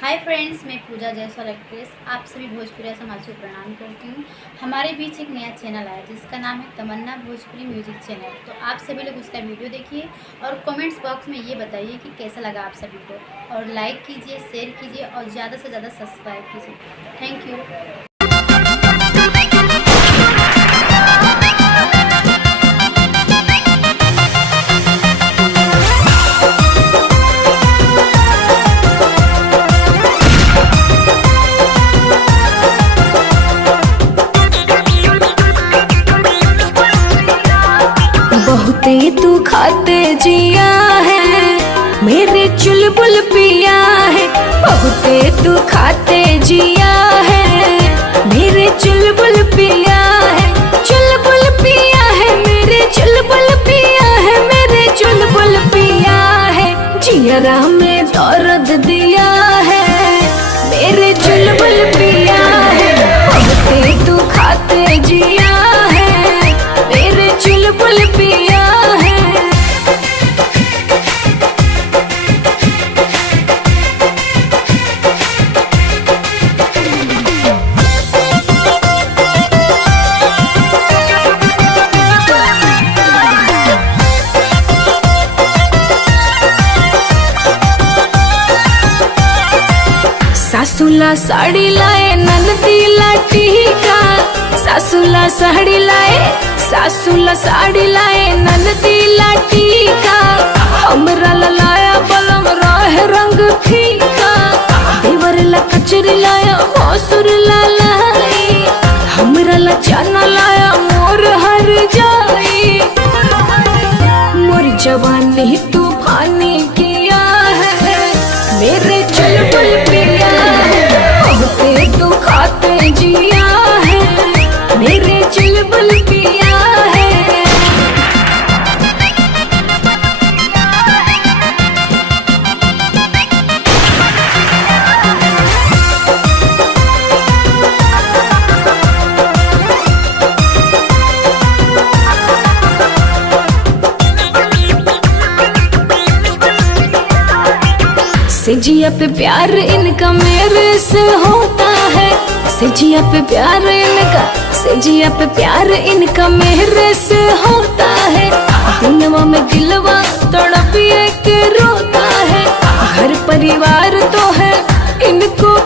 Hi friends, मैं पूजा जायसवाल एक्ट्रेस आप सभी भोजपुरी समाज को प्रणाम करती हूँ। हमारे बीच एक नया चैनल आया जिसका नाम है तमन्ना भोजपुरी म्यूजिक चैनल। तो आप सभी लोग उसका वीडियो देखिए और कमेंट्स बॉक्स में ये बताइए कि कैसा लगा आप सभी को, और लाइक कीजिए, शेयर कीजिए और ज़्यादा से ज़्यादा सब्सक्राइब कीजिए। Thank you. बहुते तू खाते जिया है, मेरे चुलबुल पिया है। बहुते तू खाते जिया है, मेरे चुलबुल पिया है। चुलबुल पिया है, मेरे चुलबुल पिया है, मेरे चुलबुल पिया है। जियरा में दर्द दिया है, मेरे चुलबुल पिया है। बहुते तू खाते जिया है, मेरे चुलबुल पिया है। सासुला साड़ी लाए ननदी लाटीका, सासुला साड़ी लाए, सासुला साड़ी लाए ननदी लाटीका। हमरा लाया बलम राह रंग फीका, देवर ला कचरी लाया भोसुर लाई। हमरा ला चना लाया मोर हर जाई, मोर जवानी तूफानी किया है, मेरे चुलबुल पिया है। बहुते तू खाते जिया है, मेरे चुलबुल पिया है। सिजिया पे प्यार इनका मेरे से होता है, सिजिया पे प्यार इनका, सिजिया पे प्यार इनका मेरे से होता है। दिलवा में दिलवा तड़पिए के रोता है, घर परिवार तो है इनको